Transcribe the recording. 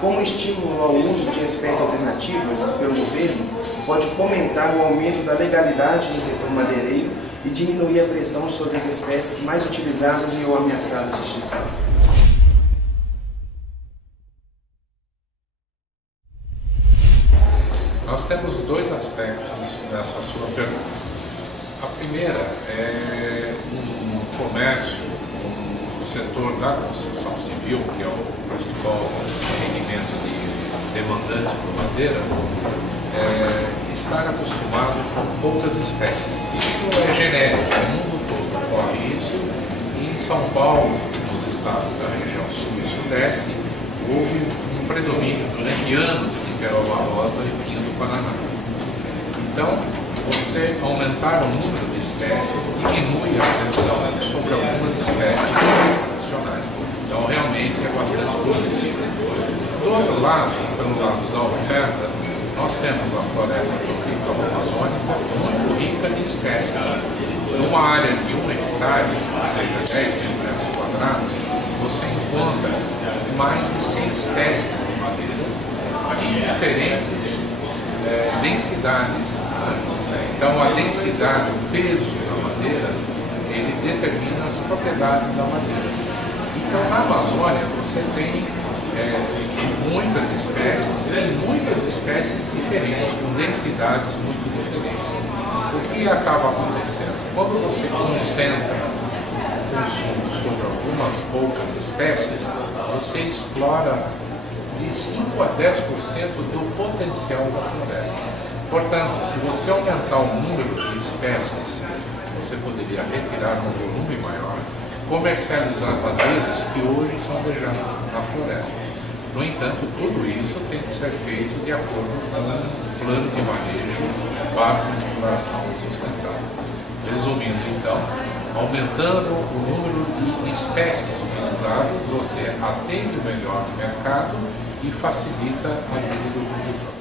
Como estímulo ao uso de espécies alternativas pelo governo, pode fomentar o aumento da legalidade no setor madeireiro e diminuir a pressão sobre as espécies mais utilizadas e ou ameaçadas de extinção. Nós temos dois aspectos nessa sua pergunta. A primeira é um comércio, um setor da construção civil, que é o principal segmento de demandantes por madeira, estar acostumado com poucas espécies. Isso é genérico, no mundo todo ocorre isso. E em São Paulo, nos estados da região sul e sudeste, houve um predomínio durante anos de peroba rosa e pinho do Paraná. Então, você aumentar o número de espécies diminui a pressão sobre algumas espécies tradicionais. Então, realmente é bastante positivo. Do outro lado, pelo lado da oferta, nós temos a floresta tropical amazônica muito rica de espécies. Numa área de 1 hectare, ou seja, 10 mil metros quadrados, você encontra mais de 100 espécies de madeira de diferentes densidades. Então, a densidade, o peso da madeira, ele determina as propriedades da madeira. Então, na Amazônia, você tem muitas espécies e muitas espécies diferentes, com densidades muito diferentes. O que acaba acontecendo? Quando você concentra o consumo sobre algumas poucas espécies, você explora de 5 a 10% do potencial da floresta. Portanto, se você aumentar o número de espécies, você poderia retirar um volume maior, comercializar madeiras que hoje são alvejadas na floresta. No entanto, tudo isso tem que ser feito de acordo com um plano de manejo para a exploração sustentável. Resumindo, então, aumentando o número de espécies utilizadas, você atende melhor o mercado e facilita a vida do produtor.